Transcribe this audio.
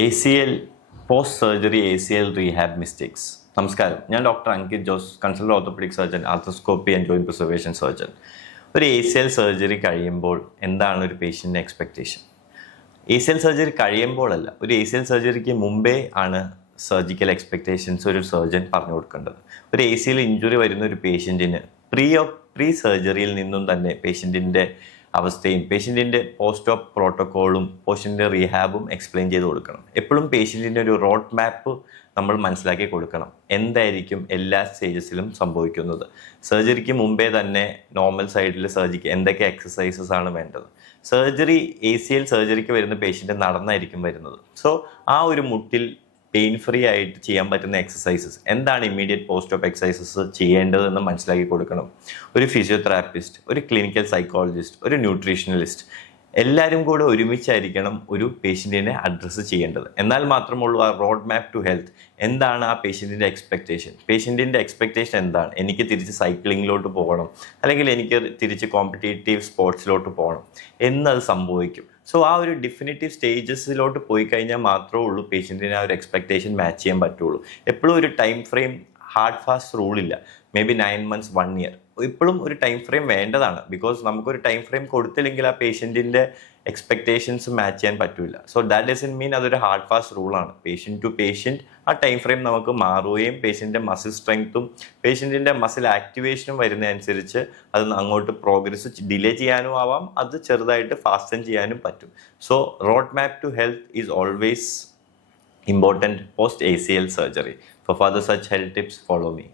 ACL post surgery ACL rehab mistakes. നമസ്കാരം, ഞാൻ doctor Ankit Jose, consultant orthopaedic surgeon, arthroscopy and joint preservation surgeon. ഒരു ACL surgery കഴിയുമ്പോൾ എന്താണ് ഒരു പേഷ്യൻ്റെ എക്സ്പെക്റ്റേഷൻ? ACL സർജറി കഴിയുമ്പോഴല്ല, ഒരു ACL സർജറിക്ക് മുമ്പേ ആണ് സർജിക്കൽ എക്സ്പെക്റ്റേഷൻസ് ഒരു സർജൻ പറഞ്ഞു കൊടുക്കേണ്ടത്. ഒരു ACL ഇഞ്ചുറി വരുന്ന ഒരു പേഷ്യൻറ്റിന് പ്രീ സർജറിയിൽ നിന്നും തന്നെ പേഷ്യൻറ്റിൻ്റെ അവസ്ഥയും പേഷ്യൻറ്റിൻ്റെ പോസ്റ്റ് ഓപ്പ് പ്രോട്ടോക്കോളും പേഷ്യൻറ്റിൻ്റെ റീഹാബും എക്സ്പ്ലെയിൻ ചെയ്ത് കൊടുക്കണം. എപ്പോഴും പേഷ്യൻറ്റിൻ്റെ ഒരു റോഡ് മാപ്പ് നമ്മൾ മനസ്സിലാക്കി കൊടുക്കണം. എന്തായിരിക്കും എല്ലാ സ്റ്റേജസിലും സംഭവിക്കുന്നത്, സർജറിക്ക് മുമ്പേ തന്നെ നോർമൽ സൈഡിൽ സർജിക്ക് എന്തൊക്കെ എക്സസൈസസ് ആണ് വേണ്ടത്. സർജറി ACL സർജറിക്ക് വരുന്ന പേഷ്യൻ്റ് നടന്നായിരിക്കും വരുന്നത്. സോ ആ ഒരു മുട്ടിൽ പെയിൻ ഫ്രീ ആയിട്ട് ചെയ്യാൻ പറ്റുന്ന എക്സസൈസസ് എന്താണ്, ഇമ്മീഡിയറ്റ് പോസ്റ്റ് ഓപ്പ് എക്സസൈസസ് ചെയ്യേണ്ടതെന്ന് മനസ്സിലാക്കി കൊടുക്കണം. ഒരു ഫിസിയോതെറാപ്പിസ്റ്റ്, ഒരു ക്ലിനിക്കൽ സൈക്കോളജിസ്റ്റ്, ഒരു ന്യൂട്രീഷണലിസ്റ്റ് എല്ലാവരും കൂടെ ഒരുമിച്ചായിരിക്കണം ഒരു പേഷ്യൻറ്റിനെ അഡ്രസ്സ് ചെയ്യേണ്ടത്. എന്നാൽ മാത്രമുള്ളൂ ആ റോഡ് മാപ്പ് ടു ഹെൽത്ത്. എന്താണ് ആ പേഷ്യൻറ്റിൻ്റെ എക്സ്പെക്റ്റേഷൻ? പേഷ്യൻറ്റിൻ്റെ എക്സ്പെക്റ്റേഷൻ എന്താണ്? എനിക്ക് തിരിച്ച് സൈക്ലിങ്ങിലോട്ട് പോകണം, അല്ലെങ്കിൽ എനിക്ക് തിരിച്ച് കോമ്പറ്റേറ്റീവ് സ്പോർട്സിലോട്ട് പോകണം എന്നത് സംഭവിക്കും. സോ ആ ഒരു ഡിഫിനിറ്റീവ് സ്റ്റേജസിലോട്ട് പോയി കഴിഞ്ഞാൽ മാത്രമേ ഉള്ളൂ പേഷ്യൻറ്റിന് ആ ഒരു എക്സ്പെക്റ്റേഷൻ മാച്ച് ചെയ്യാൻ പറ്റുള്ളൂ. എപ്പോഴും ഒരു ടൈം ഫ്രെയിം ഹാർഡ് ഫാസ്റ്റ് റൂളില്ല. മേ ബി 9 months 1 year ഇപ്പോഴും ഒരു ടൈം ഫ്രെയിം വേണ്ടതാണ്. ബിക്കോസ് നമുക്കൊരു ടൈം ഫ്രെയിം കൊടുത്തില്ലെങ്കിൽ ആ പേഷ്യൻറ്റിൻ്റെ എക്സ്പെക്റ്റേഷൻസ് മാച്ച് ചെയ്യാൻ പറ്റില്ല. സോ ദാറ്റ് ഡസൻ മീൻ അതൊരു ഹാർഡ് ഫാസ്റ്റ് റൂളാണ്. പേഷ്യൻറ്റ് ടു പേഷ്യൻറ്റ് ആ ടൈം ഫ്രെയിം നമുക്ക് മാറുകയും പേഷ്യൻ്റെ മസിൽ സ്ട്രെങ്ത്തും പേഷ്യൻറ്റിൻ്റെ മസിൽ ആക്ടിവേഷനും വരുന്നതനുസരിച്ച് അത് അങ്ങോട്ട് പ്രോഗ്രസ് ഡിലേ ചെയ്യാനും ആവാം, അത് ചെറുതായിട്ട് ഫാസ്റ്റൻ ചെയ്യാനും പറ്റും. So road map to health is always important post ACL surgery. For further such health tips, follow me.